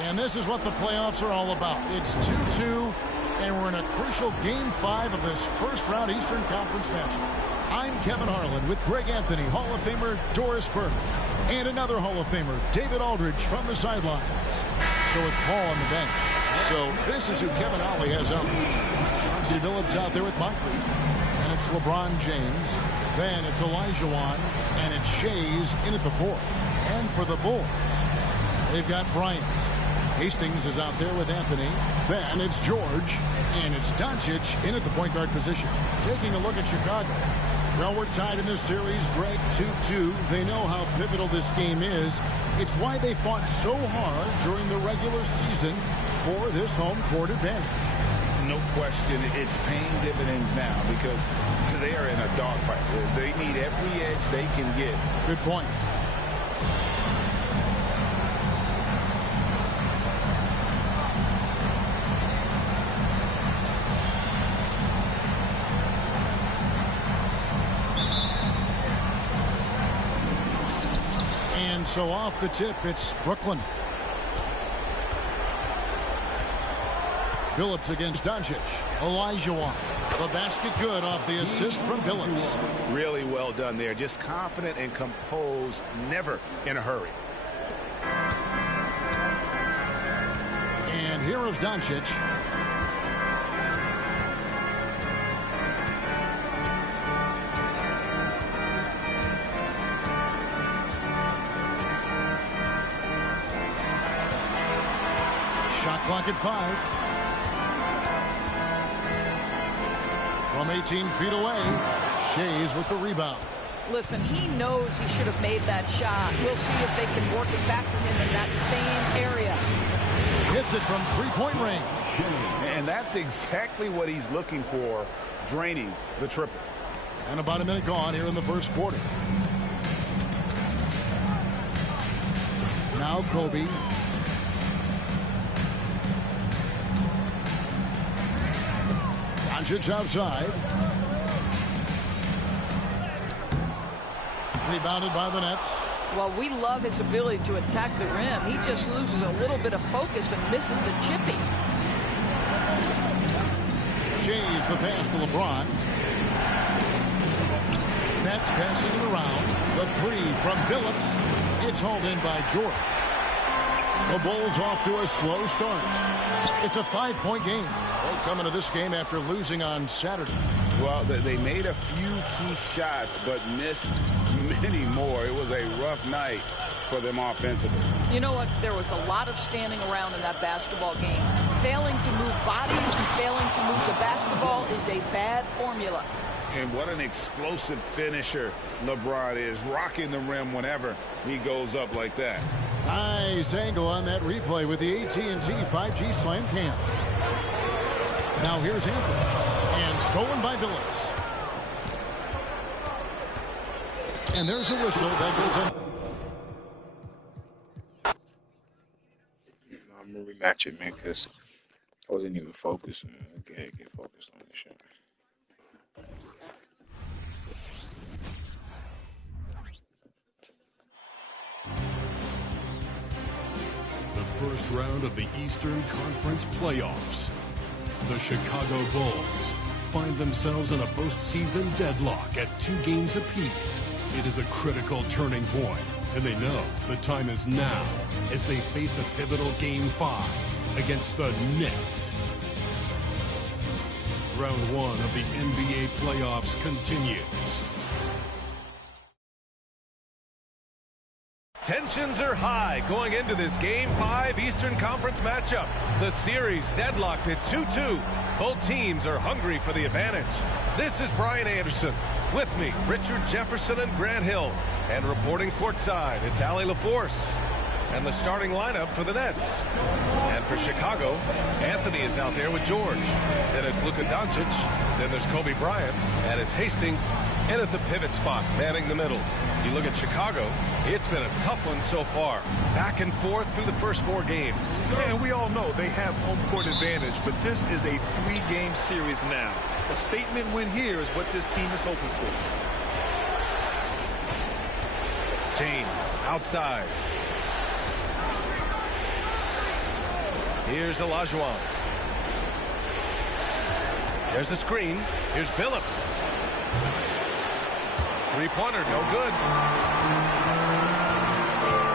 And this is what the playoffs are all about. It's 2-2, and we're in a crucial Game 5 of this first-round Eastern Conference matchup. I'm Kevin Harlan with Greg Anthony, Hall of Famer Doris Burke, and another Hall of Famer, David Aldridge, from the sidelines. So with Paul on the bench. So this is who Kevin Ollie has out there. Chauncey Billups out there with Moncrief. And it's LeBron James. Then it's Olajuwon. And it's Shays in at the 4. And for the Bulls, they've got Bryant. Hastings is out there with Anthony. Then it's George. And it's Doncic in at the point guard position. Taking a look at Chicago. Well, we're tied in this series, Greg, 2-2. They know how pivotal this game is. It's why they fought so hard during the regular season for this home court advantage. No question, it's paying dividends now because they are in a dogfight. They need every edge they can get. Good point. And so off the tip, it's Brooklyn. Billups against Doncic. Olajuwon. The basket good off the assist from Billups. Really well done there. Just confident and composed, never in a hurry. And here is Doncic. Shot clock at 5. From 18 feet away, Shays with the rebound. Listen, he knows he should have made that shot. We'll see if they can work it back to him in that same area. Hits it from three-point range. And that's exactly what he's looking for, draining the triple. And about a minute gone here in the first quarter. Now Kobe. Doncic outside. Rebounded by the Nets. Well, we love his ability to attack the rim. He just loses a little bit of focus and misses the chippy. Shays the pass to LeBron. Nets passing it around. The 3 from Billups. It's hauled in by George. The Bulls off to a slow start. It's a 5-point game. They come into this game after losing on Saturday. Well, they made a few key shots, but missed many more. It was a rough night for them offensively. You know what? There was a lot of standing around in that basketball game. Failing to move bodies and failing to move the basketball is a bad formula. And what an explosive finisher LeBron is, rocking the rim whenever he goes up like that. Nice angle on that replay with the AT&T 5G Slam Cam. Now here's Anthony. And stolen by Billups. And there's a whistle that goes in. I'm going to rematch it, man, because I wasn't even focused. Okay, get focused on this shit. The first round of the Eastern Conference Playoffs. The Chicago Bulls find themselves in a postseason deadlock at 2 games apiece. It is a critical turning point, and they know the time is now as they face a pivotal Game 5 against the Nets. Round 1 of the NBA playoffs continues. Tensions are high going into this Game 5 Eastern Conference matchup. The series deadlocked at 2-2. Both teams are hungry for the advantage. This is Brian Anderson. With me, Richard Jefferson and Grant Hill. And reporting courtside, it's Allie LaForce. And the starting lineup for the Nets. And for Chicago, Anthony is out there with George. Then it's Luka Doncic. Then there's Kobe Bryant. And it's Hastings in at the pivot spot, manning the middle. You look at Chicago, it's been a tough one so far. Back and forth through the first 4 games. And we all know they have home court advantage, but this is a 3-game series now. A statement win here is what this team is hoping for. James outside. Here's Olajuwon. There's a screen. Here's Billups. Three-pointer, no good.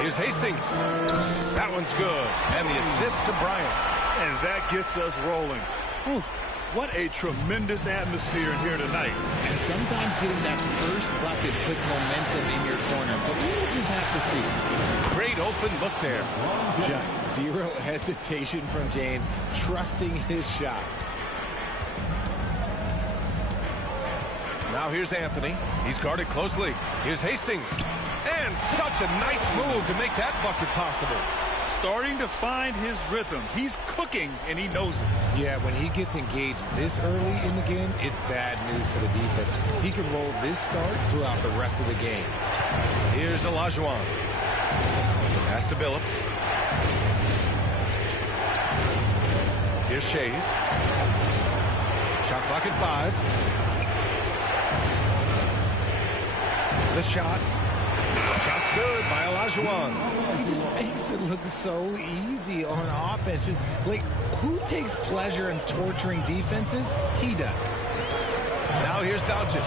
Here's Hastings. That one's good. And the assist to Bryant. And that gets us rolling. Whew. What a tremendous atmosphere in here tonight. And sometimes getting that first bucket puts momentum in your corner, but we'll just have to see. Great open look there. Just zero hesitation from James, trusting his shot. Now here's Anthony. He's guarded closely. Here's Hastings. And such a nice move to make that bucket possible. Starting to find his rhythm. He's cooking, and he knows it. Yeah, when he gets engaged this early in the game, it's bad news for the defense. He can roll this start throughout the rest of the game. Here's Olajuwon. Pass to Billups. Here's Shays. Shot clock at 5. The shot. Shot's good by Olajuwon. He just makes it look so easy on offense. Like, who takes pleasure in torturing defenses? He does. Now here's Doncic.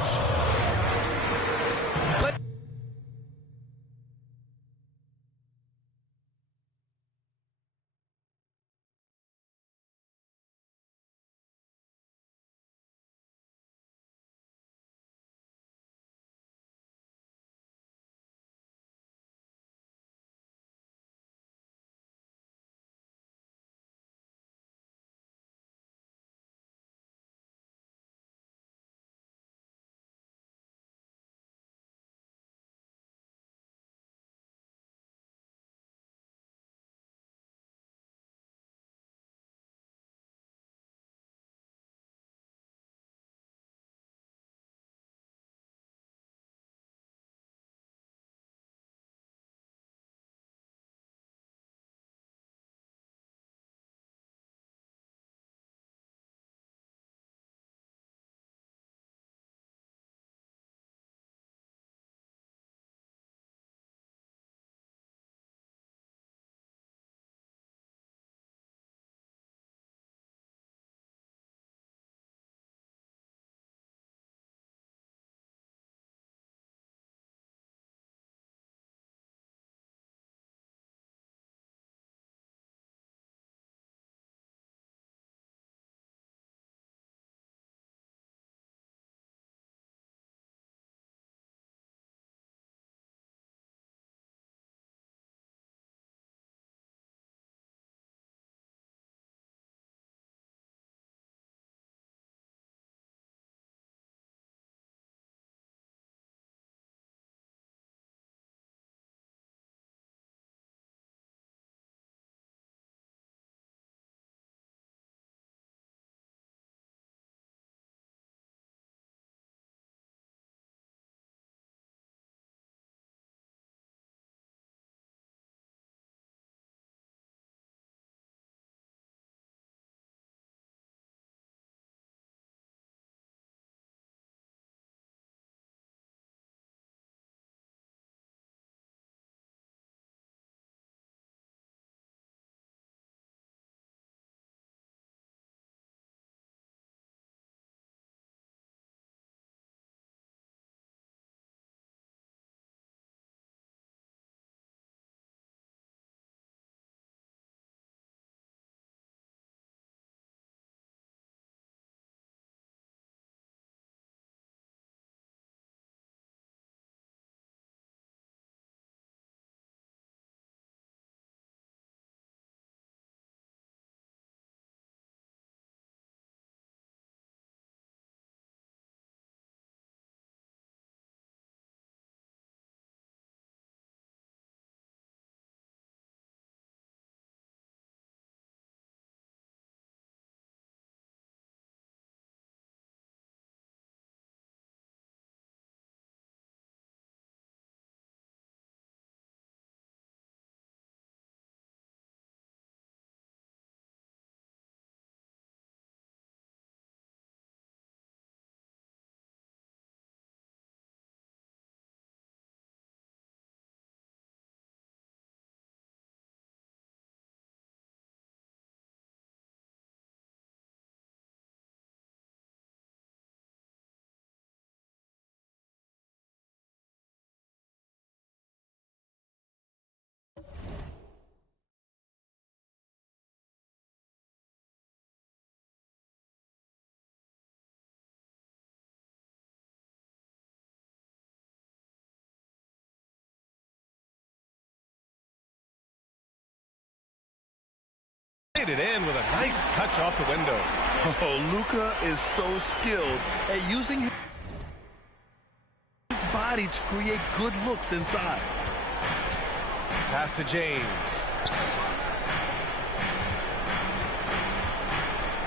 It in with a nice touch off the window. Oh, Luka is so skilled at using his body to create good looks inside. Pass to James.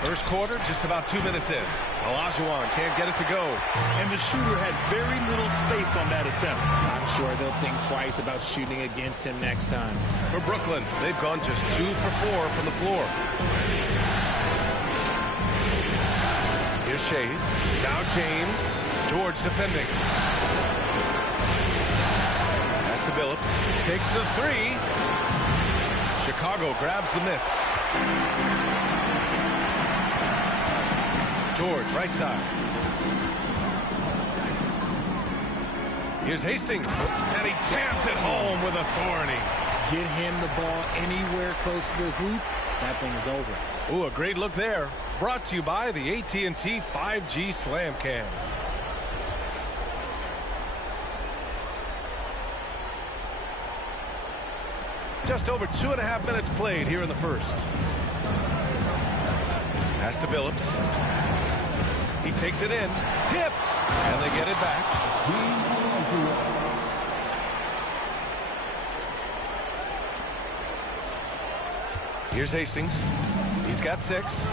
First quarter, just about 2 minutes in. Olajuwon can't get it to go. And the shooter had very little space on that attempt. I'm sure they'll think twice about shooting against him next time. For Brooklyn, they've gone just 2 for 4 from the floor. Here's Shays. Now James. George defending. Pass to Billups. Takes the 3. Chicago grabs the miss. George, right side. Here's Hastings, and he jams it home with authority. Get him the ball anywhere close to the hoop, that thing is over. Ooh, a great look there. Brought to you by the AT&T 5G Slam Cam. Just over 2.5 minutes played here in the first. Pass to Billups. He takes it in, tipped, and they get it back. Here's Hastings. He's got 6.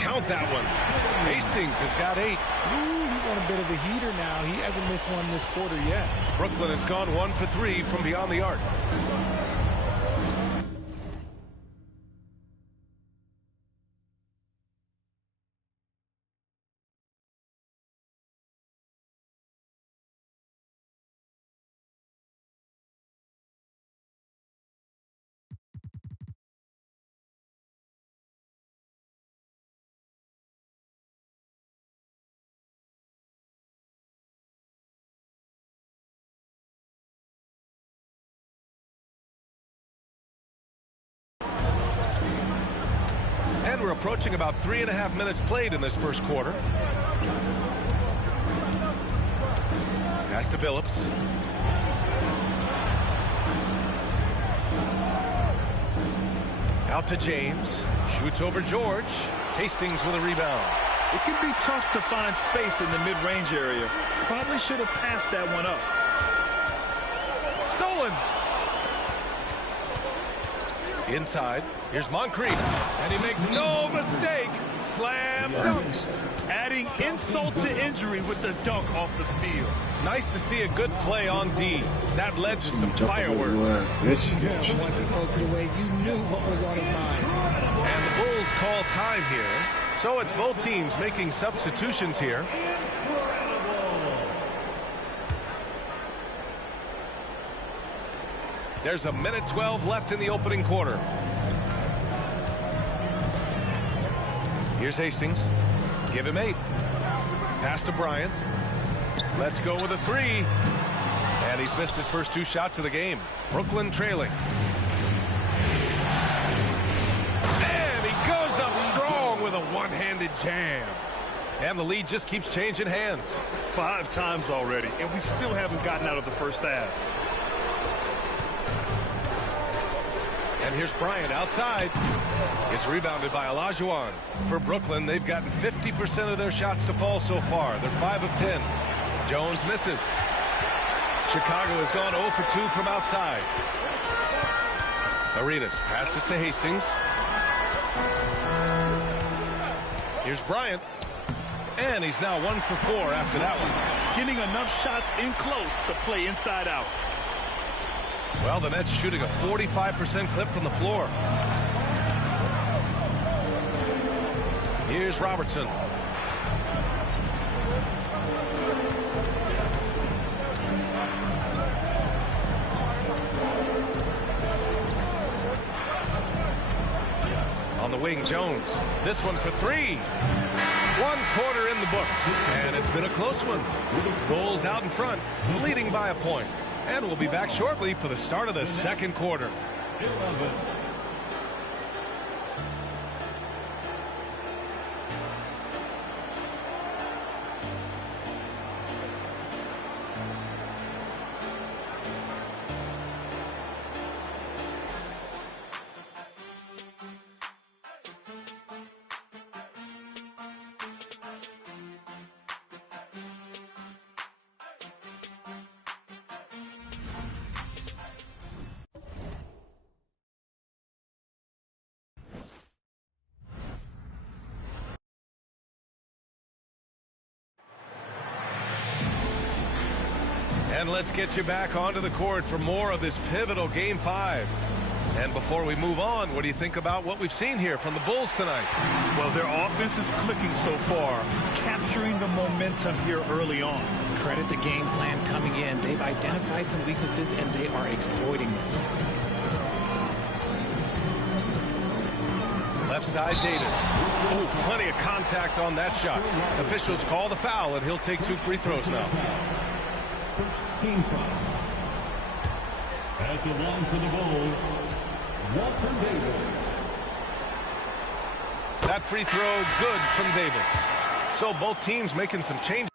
Count that one. Hastings has got 8. Ooh, he's on a bit of a heater now. He hasn't missed one this quarter yet. Brooklyn has gone 1 for 3 from beyond the arc. And we're approaching about 3.5 minutes played in this first quarter. Pass to Billups. Out to James. Shoots over George. Hastings with a rebound. It can be tough to find space in the mid-range area. Probably should have passed that one up. Stolen. Inside. Here's Moncrief. And he makes no mistake. Slam dunk. Adding insult to injury with the dunk off the steal. Nice to see a good play on D. That led to some fireworks. Yeah, once he poked it away, you knew what was on his mind. And the Bulls call time here. So it's both teams making substitutions here. There's a minute 12 left in the opening quarter. Here's Hastings. Give him 8. Pass to Bryant. Let's go with a 3. And he's missed his first 2 shots of the game. Brooklyn trailing. And he goes up strong with a one-handed jam. And the lead just keeps changing hands. 5 times already, and we still haven't gotten out of the first half. And here's Bryant outside. It's rebounded by Olajuwon. For Brooklyn, they've gotten 50% of their shots to fall so far. They're 5 of 10. Jones misses. Chicago has gone 0 for 2 from outside. Arenas passes to Hastings. Here's Bryant. And he's now 1 for 4 after that one. Getting enough shots in close to play inside out. Well, the Nets shooting a 45% clip from the floor. Here's Robertson. On the wing, Jones. This one for 3. 1 quarter in the books, and it's been a close one. Bulls out in front, leading by a point. And we'll be back shortly for the start of the second quarter. And let's get you back onto the court for more of this pivotal Game 5. And before we move on, what do you think about what we've seen here from the Bulls tonight? Well, their offense is clicking so far, capturing the momentum here early on. Credit the game plan coming in. They've identified some weaknesses, and they are exploiting them. Left side, Davis. Oh, plenty of contact on that shot. Officials call the foul, and he'll take 2 free throws now. First team foul. At the line for the Bulls, Walter Davis. That free throw good from Davis. So both teams making some changes.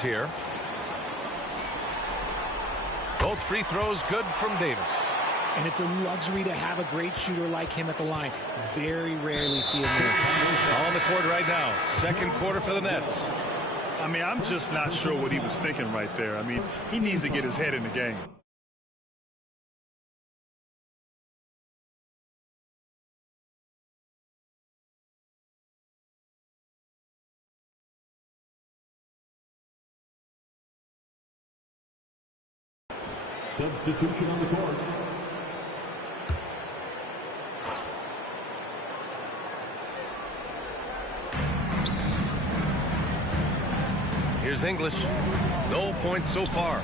is here. Both free throws good from Davis. And it's a luxury to have a great shooter like him at the line. Very rarely see him miss. On the court right now. Second quarter for the Nets. I mean, I'm just not sure what he was thinking right there. I mean, he needs to get his head in the game. Substitution on the court. Here's English. No points so far.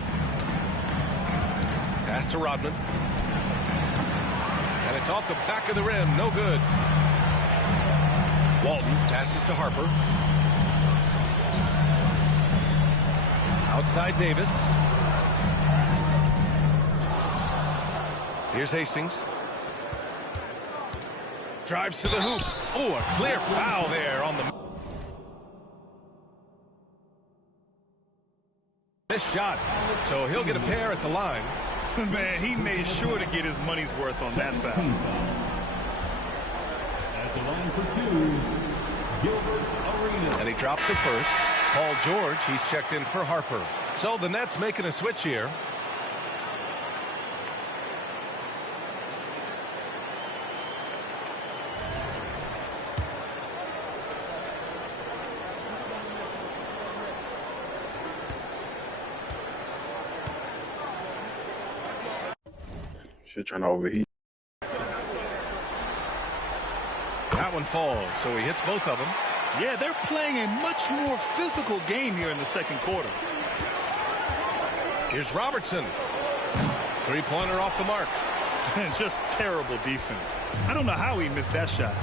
Pass to Rodman. And it's off the back of the rim. No good. Walton passes to Harper. Outside Davis. Here's Hastings. Drives to the hoop. Oh, a clear foul there on the missed shot. So he'll get a pair at the line. Man, he made sure to get his money's worth on that foul. At the line for two, Gilbert Arenas. And he drops it first. Paul George, he's checked in for Harper. So the Nets making a switch here. Trying to overheat. That one falls, so he hits both of them. Yeah, they're playing a much more physical game here in the second quarter. Here's Robertson. Three-pointer off the mark. And just terrible defense. I don't know how he missed that shot.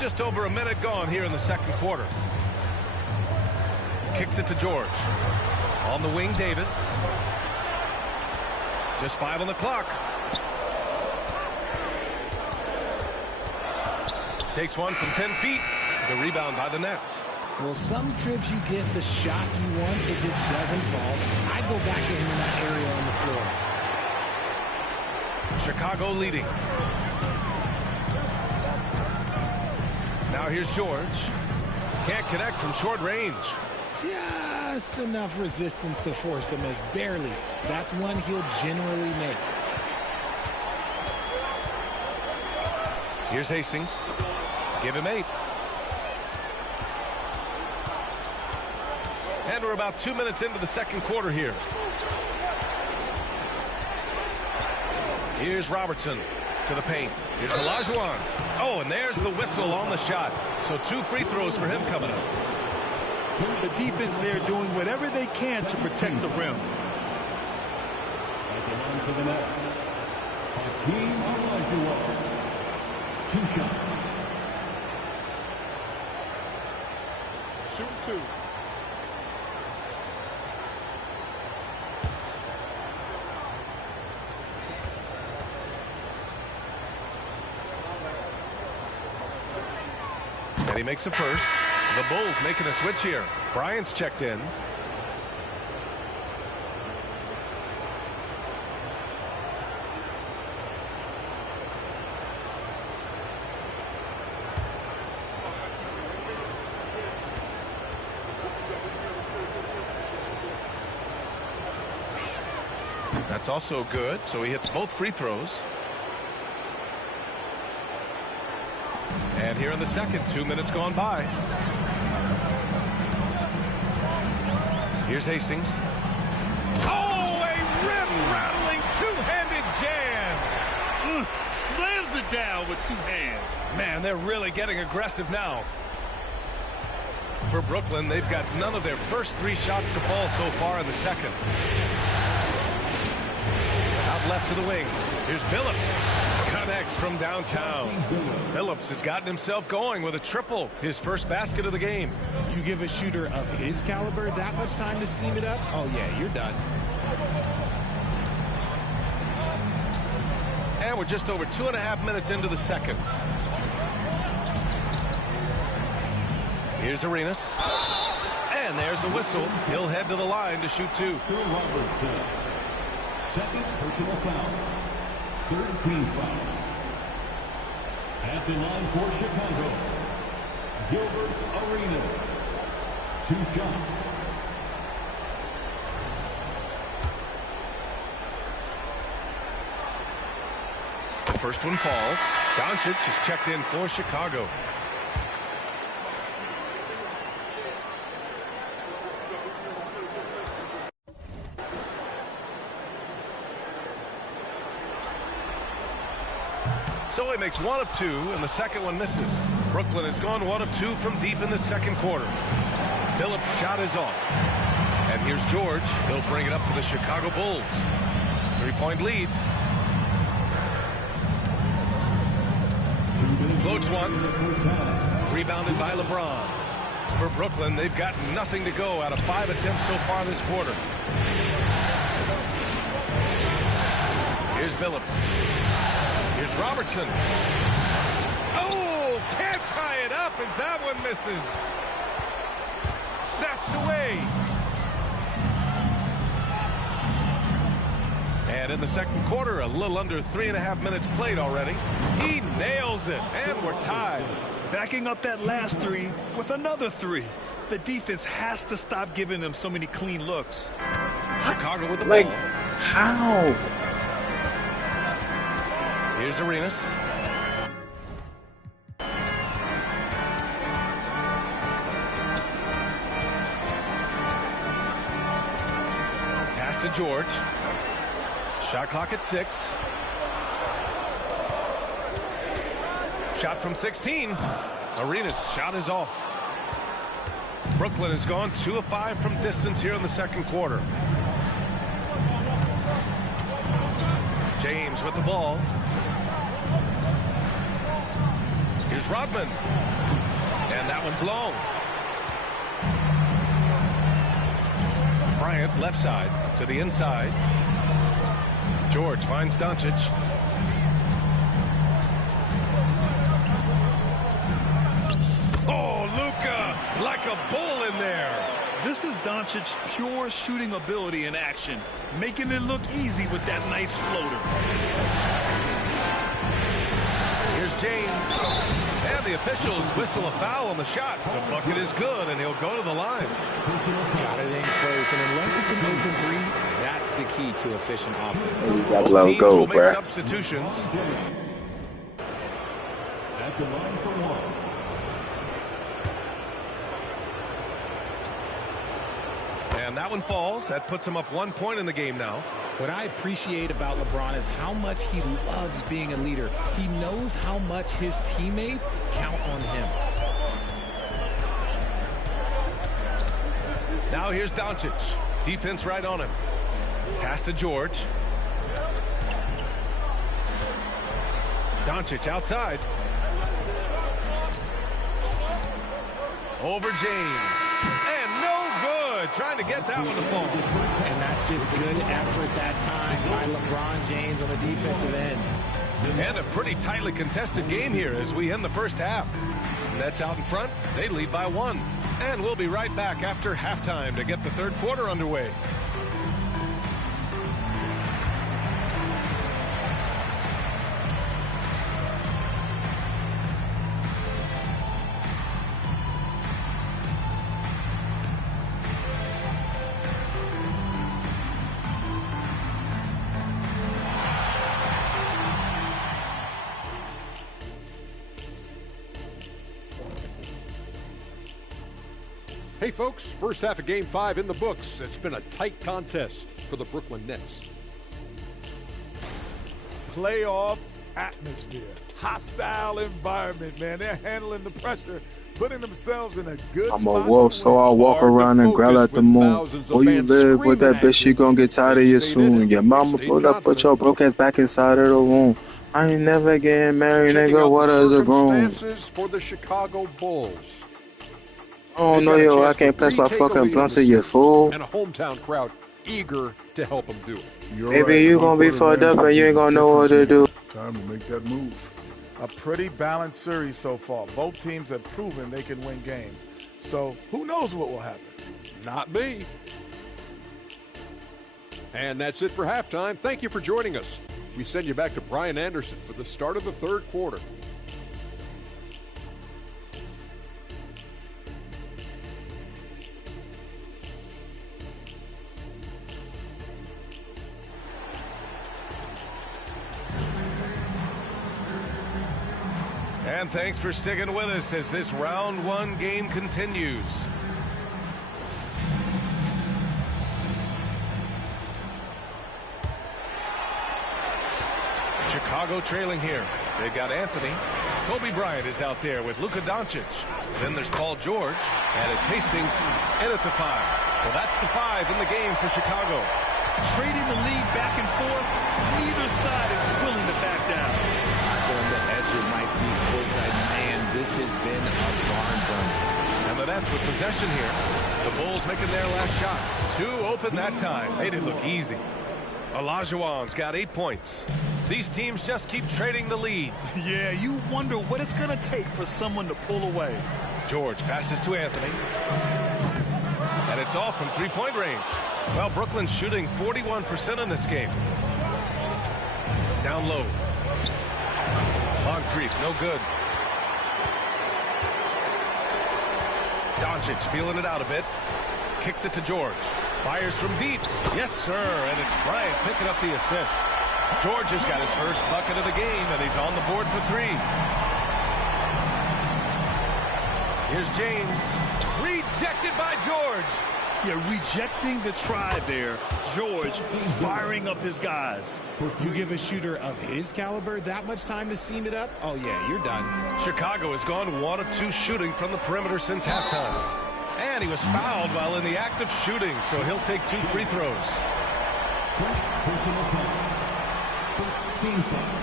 Just over a minute gone here in the second quarter. Kicks it to George. On the wing, Davis. Just 5 on the clock. Takes one from 10 feet. The rebound by the Nets. Well, some trips you get the shot you want, it just doesn't fall. I'd go back to him in that area on the floor. Chicago leading. Now here's George. Can't connect from short range. Just enough resistance to force the miss. Barely. That's one he'll generally make. Here's Hastings. Give him 8. And we're about 2 minutes into the second quarter here. Here's Robertson to the paint. Here's Olajuwon. Oh, and there's the whistle on the shot. So 2 free throws for him coming up. The defense there doing whatever they can to protect the rim. At the line for the Nets, Hakeem Olajuwon. 2 shots. Shoot 2. And he makes a first. The Bulls making a switch here. Bryant's checked in. That's also good. So he hits both free throws. And here in the second, 2 minutes gone by. Here's Hastings. Oh, a rim-rattling two-handed jam. Slams it down with 2 hands. Man, they're really getting aggressive now. For Brooklyn, they've got none of their first 3 shots to fall so far in the second. Out left to the wing. Here's Billups. Connects from downtown. Billups has gotten himself going with a triple. His first basket of the game. You give a shooter of his caliber that much time to seam it up, oh yeah, you're done. And we're just over 2.5 minutes into the second. Here's Arenas. And there's a whistle. He'll head to the line to shoot two. Bill Robertson. Second personal foul. Third team foul. At the line for Chicago, Gilbert Arenas. 2 shots. The first one falls. Doncic is checked in for Chicago. So he makes 1 of 2, and the second one misses. Brooklyn has gone 1 of 2 from deep in the second quarter. Phillips' shot is off. And here's George. He'll bring it up for the Chicago Bulls. 3-point lead. Floats one. Rebounded by LeBron. For Brooklyn, they've got nothing to go out of 5 attempts so far this quarter. Here's Phillips. Here's Robertson. Oh, can't tie it up as that one misses. Snatched away. And in the second quarter, a little under 3.5 minutes played already. He nails it, and we're tied. Backing up that last 3 with another 3. The defense has to stop giving them so many clean looks. Chicago with the ball. How? Here's Arenas. Pass to George. Shot clock at 6. Shot from 16. Arenas' shot is off. Brooklyn has gone 2 of 5 from distance here in the second quarter. James with the ball. Here's Rodman. And that one's long. Bryant left side to the inside. George finds Doncic. Oh, Luka, like a bull in there. This is Doncic's pure shooting ability in action, making it look easy with that nice floater. Here's James. And the officials whistle a foul on the shot. The bucket is good, and he'll go to the line. Got it in close, and unless it's an open 3, that's the key to efficient offense. You gotta Both let teams it go, will make bruh. substitutions. At the line for 1. And that one falls. That puts him up 1 point in the game now. What I appreciate about LeBron is how much he loves being a leader. He knows how much his teammates count on him. Now here's Doncic. Defense right on him. Pass to George. Doncic outside. Over James. And no good. Trying to get that one to fall. And that's just good effort that time by LeBron James on the defensive end. And a pretty tightly contested game here as we end the first half. Nets out in front. They lead by 1. And we'll be right back after halftime to get the third quarter underway. Hey folks, first half of Game 5 in the books. It's been a tight contest for the Brooklyn Nets. Playoff atmosphere, hostile environment, man. They're handling the pressure, putting themselves in a good spot. I'm a wolf, so I'll walk around and growl at the moon. Where you live with that bitch, she gon' get tired of you soon. Your mama pulled up, put your broke ass back inside of the room. I ain't never getting married, nigga. What is a groom? For the Chicago Bulls. Oh no, yo, I can't pass my fucking blunts, you fool. And a hometown crowd eager to help them do it. Maybe you gonna be fucked up and you ain't gonna know what to do. Time to make that move. A pretty balanced series so far. Both teams have proven they can win games. So who knows what will happen? Not me. And that's it for halftime. Thank you for joining us. We send you back to Brian Anderson for the start of the third quarter. And thanks for sticking with us as this round one game continues. Chicago trailing here. They've got Anthony. Kobe Bryant is out there with Luka Doncic. Then there's Paul George. And it's Hastings in at the 5. So that's the 5 in the game for Chicago. Trading the lead back and forth. Neither side is willing to back down. On the edge of my seat, courtside, man, this has been a barn burner. And the Nets with possession here. The Bulls making their last shot. 2 open that time. Made it look easy. Olajuwon's got 8 points. These teams just keep trading the lead. Yeah, you wonder what it's going to take for someone to pull away. George passes to Anthony. And it's all from three-point range. Well, Brooklyn's shooting 41% in this game. Down low. Moncrief, no good. Doncic feeling it out a bit. Kicks it to George. Fires from deep. Yes, sir. And it's Bryant picking up the assist. George has got his first bucket of the game, and he's on the board for 3. Here's James. Rejected by George. Yeah, rejecting the try there. George firing up his guys. You give a shooter of his caliber that much time to seam it up? Oh, yeah, you're done. Chicago has gone 1 of 2 shooting from the perimeter since halftime. And he was fouled while in the act of shooting, so he'll take 2 free throws. First personal foul. First team foul.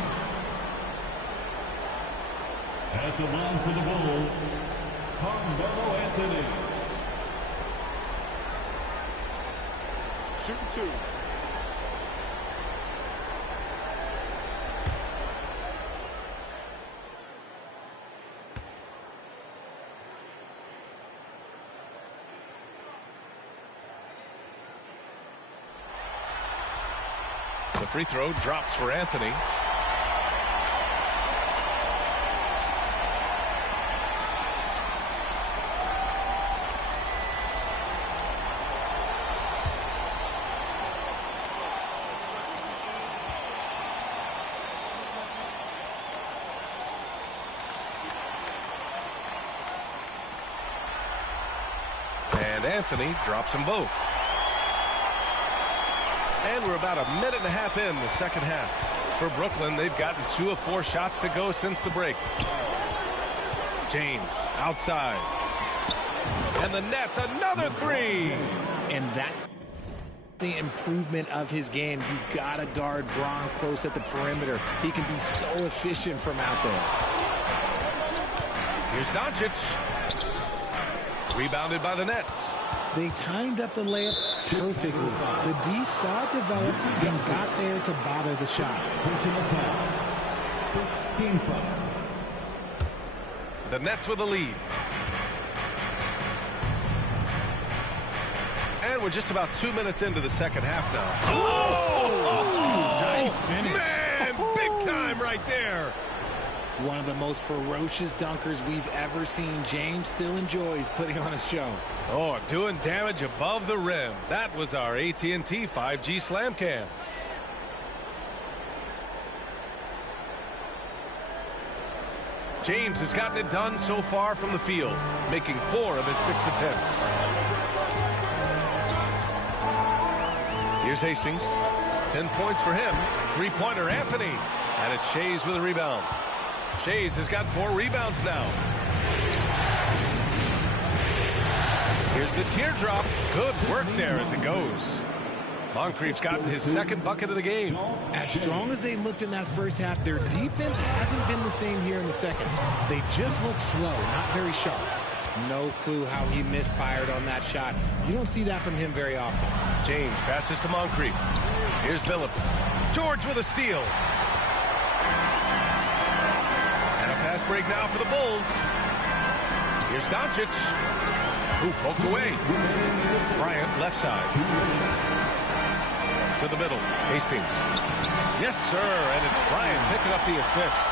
At the line for the Bulls, Carmelo Anthony. Shooting 2. The free throw drops for Anthony. And Anthony drops them both. And we're about a minute and a half in the second half. For Brooklyn, they've gotten 2 of 4 shots to go since the break. James outside. And the Nets, another 3. And that's the improvement of his game. You got to guard Bron close at the perimeter. He can be so efficient from out there. Here's Doncic. Rebounded by the Nets. They timed up the layup perfectly. The D saw it develop and got there to bother the shot. Personal foul. First team foul. The Nets with a lead. And we're just about 2 minutes into the second half now. Oh! Nice finish. Man, big time right there. One of the most ferocious dunkers we've ever seen. James still enjoys putting on a show. Oh, doing damage above the rim. That was our AT&T 5G Slam Cam. James has gotten it done so far from the field, making 4 of his 6 attempts. Here's Hastings. 10 points for him. 3-pointer Anthony. And it's Shays with a rebound. Shays has got 4 rebounds now. Here's the teardrop. Good work there as it goes. Moncrief's gotten his 2nd bucket of the game. As strong as they looked in that first half, their defense hasn't been the same here in the second. They just look slow, not very sharp. No clue how he misfired on that shot. You don't see that from him very often. James passes to Moncrief. Here's Billups. George with a steal. And a pass break now for the Bulls. Here's Doncic. Ooh, poked away. Bryant, left side. To the middle. Hastings. Yes, sir. And it's Bryant picking up the assist.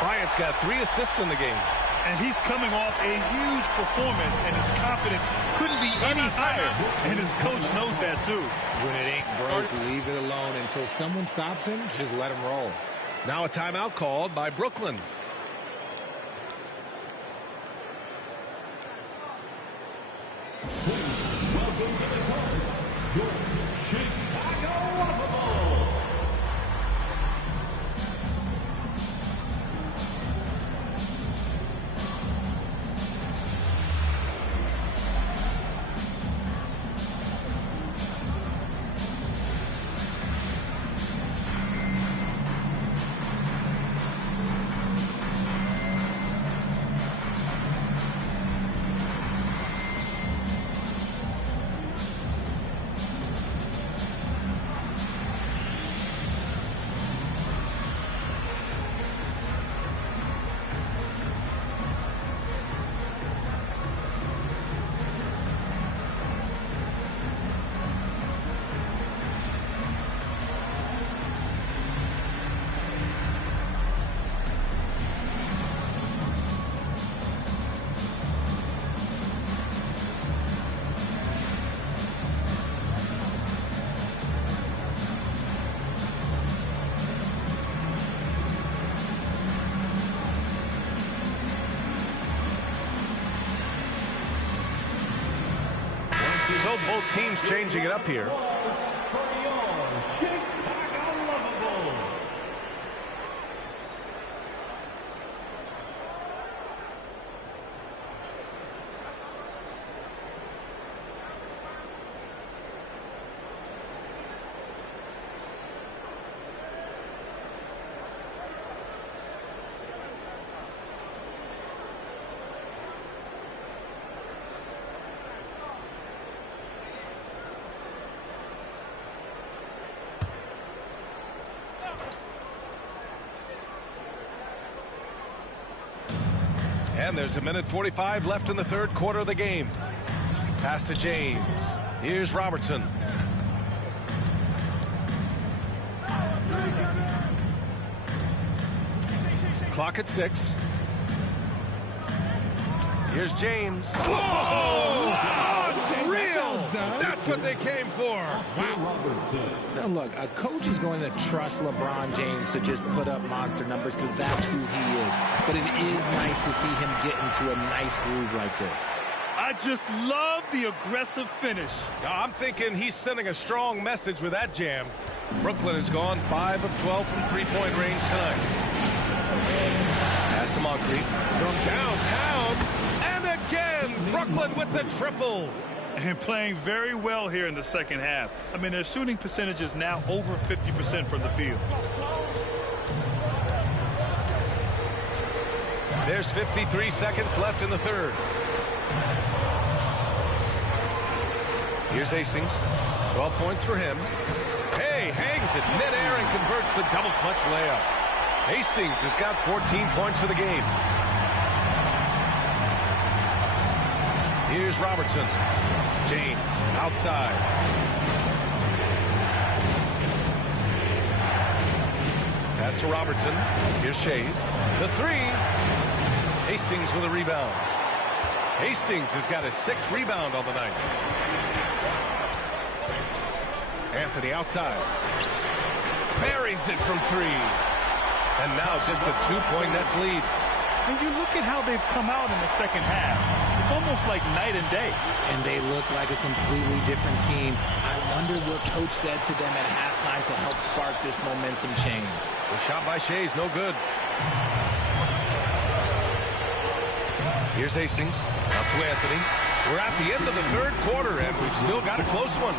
Bryant's got 3 assists in the game. And he's coming off a huge performance, and his confidence couldn't be any higher. And his coach knows that, too. When it ain't broke, leave it alone. Until someone stops him, just let him roll. Now a timeout called by Brooklyn. Welcome to the court, your Chicago Bulls. So both teams changing it up here. And there's 1:45 left in the third quarter of the game. Pass to James. Here's Robertson. Clock at 6. Here's James. Whoa! That's what they came for. Now, look, a coach is going to trust LeBron James to just put up monster numbers because that's who he is. But it is nice to see him get into a nice groove like this. I just love the aggressive finish. I'm thinking he's sending a strong message with that jam. Brooklyn has gone 5 of 12 from three-point range tonight. Pass to Moncrief from downtown. And again, Brooklyn with the triple. And playing very well here in the second half. I mean, their shooting percentage is now over 50% from the field. There's 53 seconds left in the third. Here's Hastings. 12 points for him. Hey, hangs it midair and converts the double clutch layup. Hastings has got 14 points for the game. Here's Robertson. James outside. Pass to Robertson. Here's Shays. The three. Hastings with a rebound. Hastings has got his 6th rebound on the night. Anthony outside. Buries it from 3. And now just a 2-point Nets lead. When you look at how they've come out in the second half, it's almost like night and day. And they look like a completely different team. I wonder what coach said to them at halftime to help spark this momentum change. The shot by Shays, no good. Here's Hastings. Out to Anthony. We're at the end of the third quarter, and we've still got a close one.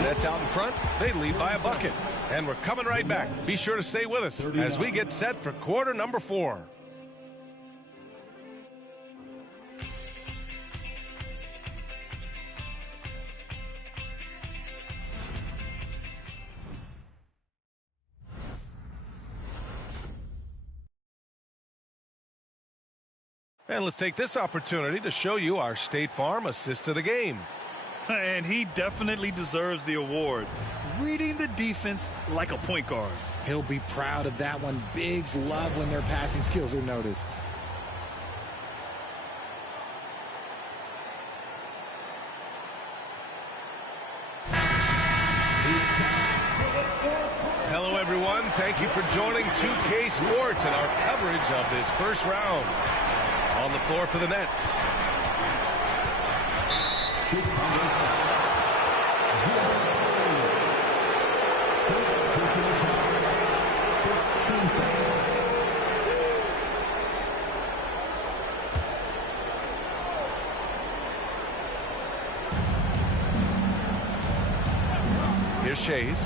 Nets out in front. They lead by a bucket. And we're coming right back. Be sure to stay with us as we get set for quarter number 4. And let's take this opportunity to show you our State Farm assist of the game. And he definitely deserves the award. Reading the defense like a point guard. He'll be proud of that one. Bigs love when their passing skills are noticed. Hello, everyone. Thank you for joining 2K Sports and our coverage of this first round. On the floor for the Nets. Here's Shays.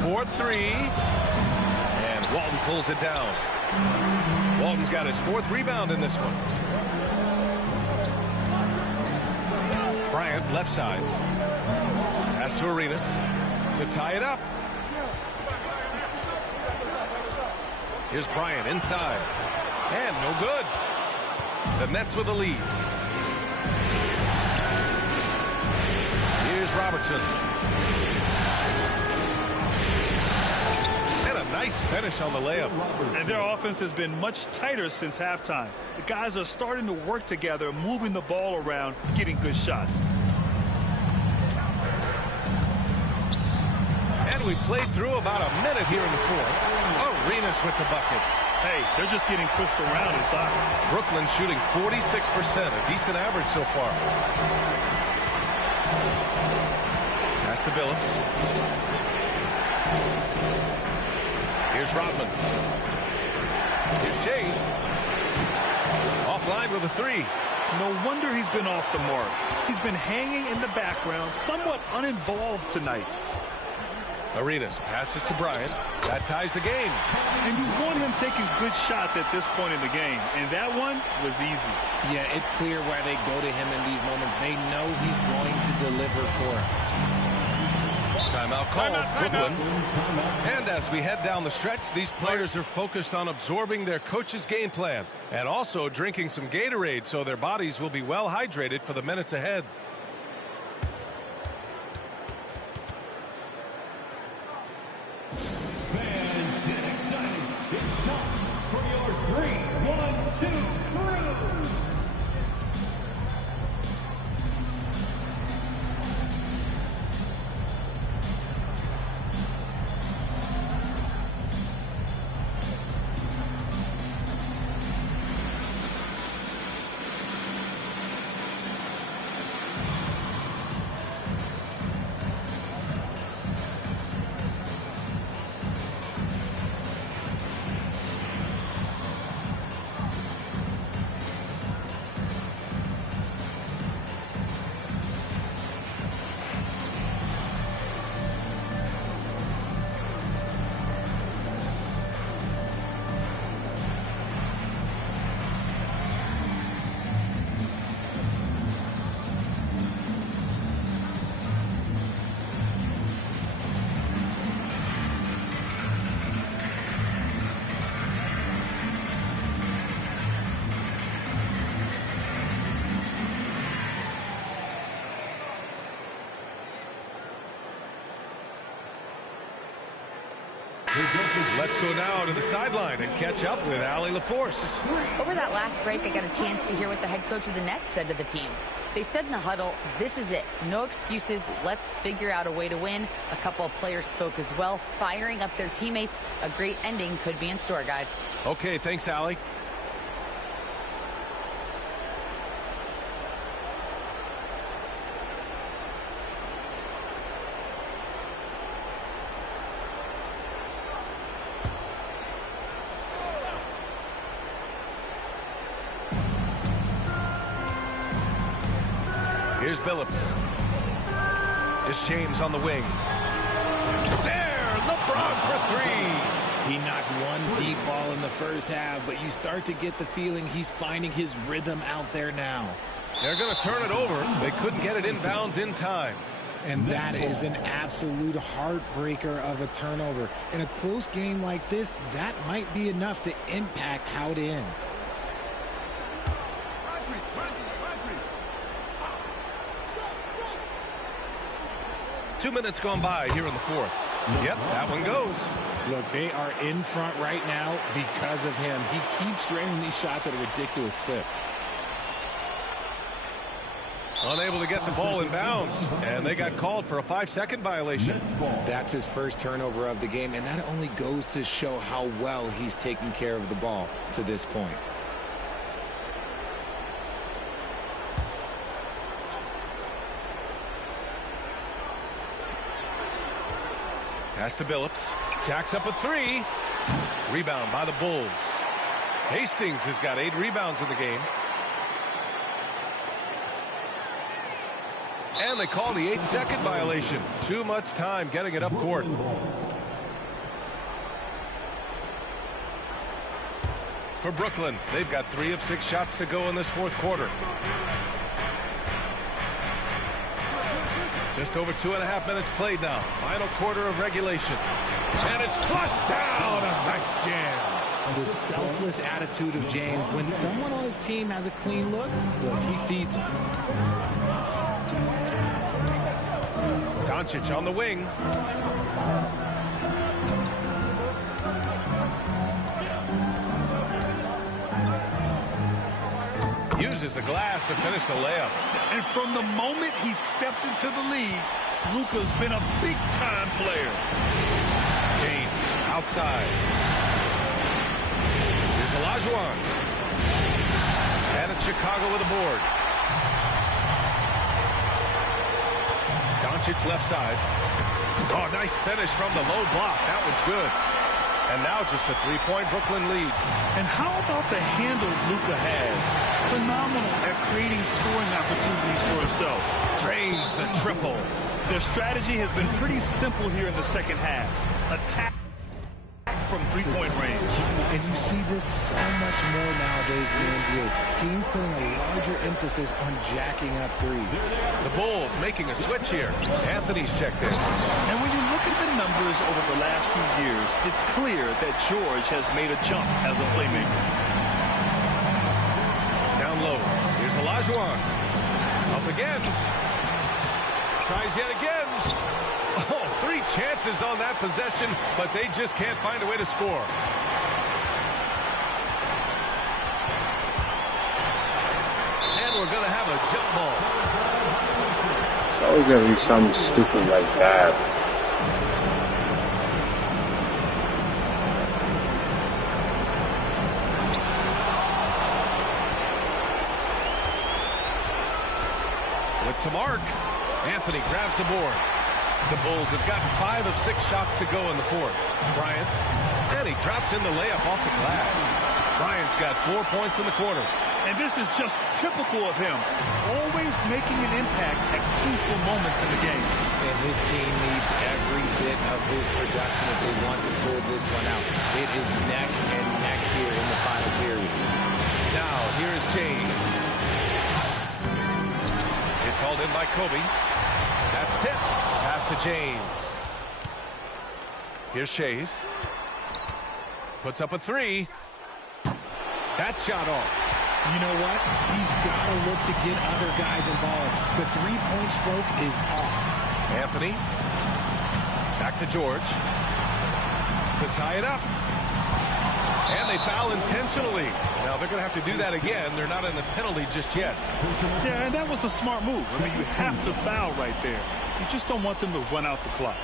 4-3. And Walton pulls it down. Walton's got his 4th rebound in this one. Bryant, left side. Pass to Arenas to tie it up. Here's Bryant inside. And no good. The Nets with a lead. Here's Robertson. Nice finish on the layup. And their offense has been much tighter since halftime. The guys are starting to work together, moving the ball around, getting good shots. And we played through about a minute here in the 4th. Arenas with the bucket. Hey, they're just getting pushed around inside. Brooklyn shooting 46%, a decent average so far. Pass to Billups. Here's Rodman. Here's Shays. Offline with a 3. No wonder he's been off the mark. He's been hanging in the background, somewhat uninvolved tonight. Arenas passes to Bryant. That ties the game. And you want him taking good shots at this point in the game. And that one was easy. Yeah, it's clear why they go to him in these moments. They know he's going to deliver for him. Timeout called, Brooklyn. And as we head down the stretch, these players are focused on absorbing their coach's game plan and also drinking some Gatorade so their bodies will be well hydrated for the minutes ahead. Fans, get excited. It's time for your 3, 1, 2 crew. Let's go now to the sideline and catch up with Allie LaForce. Over that last break, I got a chance to hear what the head coach of the Nets said to the team. They said in the huddle, this is it. No excuses. Let's figure out a way to win. A couple of players spoke as well, firing up their teammates. A great ending could be in store, guys. Okay, thanks, Allie. Here's Billups. Here's James on the wing. There, LeBron for 3. He knocked one deep ball in the first half, but you start to get the feeling he's finding his rhythm out there now. They're going to turn it over. They couldn't get it inbounds in time. And that is an absolute heartbreaker of a turnover. In a close game like this, that might be enough to impact how it ends. 2 minutes gone by here in the fourth. Yep, that one goes. Look, they are in front right now because of him. He keeps draining these shots at a ridiculous clip. Unable to get the ball in bounds, and they got called for a 5-second violation. That's his first turnover of the game, and that only goes to show how well he's taking care of the ball to this point. Pass to Billups. Jacks up a 3. Rebound by the Bulls. Hastings has got 8 rebounds in the game. And they call the 8-second violation. Too much time getting it up court. For Brooklyn, they've got 3 of 6 shots to go in this fourth quarter. Just over 2.5 minutes played now. Final quarter of regulation. And it's flushed down. A nice jam. The selfless attitude of James. When someone on his team has a clean look, he feeds him. Doncic on the wing. Uses the glass to finish the layup. And from the moment he stepped into the league, Luka's been a big-time player. James outside. Here's Olajuwon. And it's Chicago with a board. Doncic left side. Oh, nice finish from the low block. That was good. And now just a 3-point Brooklyn lead. And how about the handles Luka has? Phenomenal at creating scoring opportunities for himself. Drains the triple. Their strategy has been pretty simple here in the second half. Attack from 3-point range. And you see this so much more nowadays in the NBA. Teams putting a larger emphasis on jacking up threes. The Bulls making a switch here. Anthony's checked in. And when you look at the numbers over the last few years, it's clear that George has made a jump as a playmaker. Down low. Here's Olajuwon. Up again. Tries yet again. Oh, 3 chances on that possession, but they just can't find a way to score. And we're going to have a jump ball. It's always going to be something stupid like that. With some arc, Anthony grabs the board. The Bulls have gotten 5 of 6 shots to go in the fourth. Bryant, and he drops in the layup off the glass. Bryant's got 4 points in the quarter. And this is just typical of him. Always making an impact at crucial moments in the game. And his team needs every bit of his production if they want to pull this one out. It is neck and neck here in the final period. Now, here is James. It's hauled in by Kobe. That's tipped. Pass to James. Here's Shays. Puts up a 3. That shot off. You know what? He's got to look to get other guys involved. The 3-point stroke is off. Anthony. Back to George. To tie it up. And they foul intentionally. Now they're going to have to do that again. They're not in the penalty just yet. Yeah, and that was a smart move. I mean, you have to foul right there. You just don't want them to run out the clock.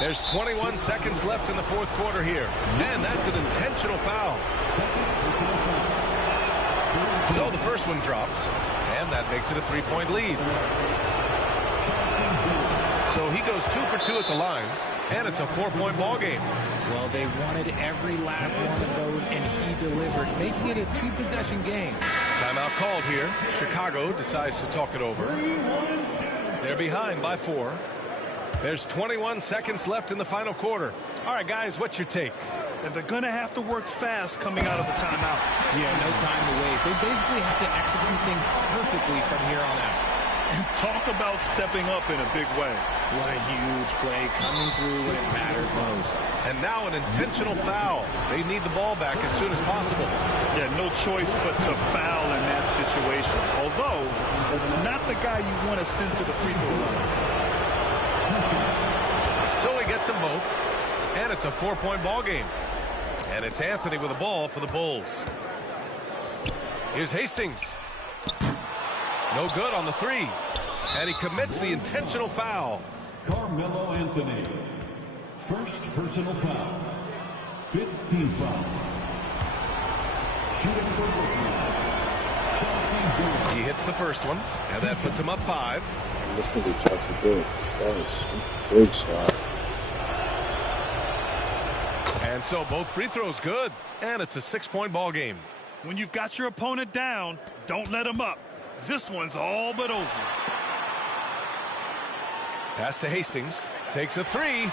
There's 21 seconds left in the fourth quarter here. And that's an intentional foul. So the first one drops. And that makes it a 3-point lead. So he goes 2 for 2 at the line. And it's a 4-point ball game. Well, they wanted every last one of those, and he delivered, making it a 2-possession game. Timeout called here. Chicago decides to talk it over. They're behind by 4. There's 21 seconds left in the final quarter. All right, guys, what's your take? And they're going to have to work fast coming out of the timeout. Yeah, no time to waste. They basically have to execute things perfectly from here on out. Talk about stepping up in a big way. What a huge play, coming through when it matters most. And now an intentional foul. They need the ball back as soon as possible. Yeah, no choice but to foul in that situation. Although, it's not the guy you want to send to the free throw line. So he gets them both. And it's a 4-point ball game. And it's Anthony with the ball for the Bulls. Here's Hastings. No good on the three. And he commits the intentional foul. Carmelo Anthony. First personal foul. 15 foul. Shooting for Brooklyn. He hits the first one. And that puts him up 5. Listen to Chelsea good. That was a big shot. And so both free throws good. And it's a 6-point ball game. When you've got your opponent down, don't let him up. This one's all but over. Pass to Hastings. Takes a 3.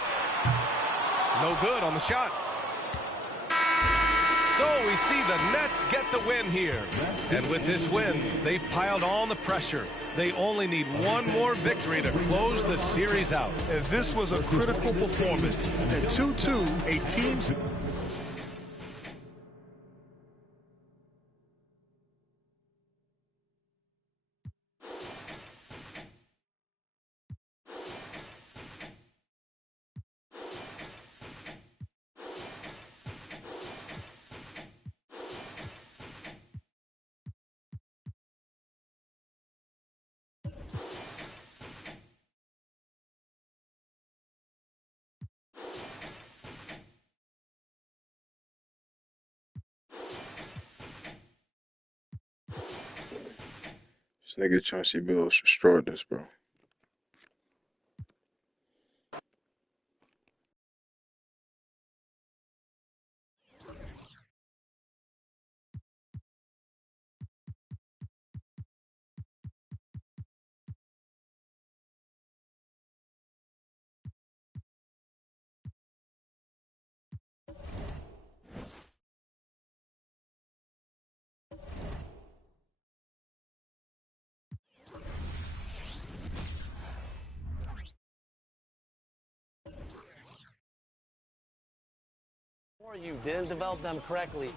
No good on the shot. So we see the Nets get the win here. And with this win, they've piled on the pressure. They only need one more victory to close the series out. And this was a critical performance. At 2-2, a team's... This nigga Chauncey Billups destroyed this, bro. You didn't develop them correctly.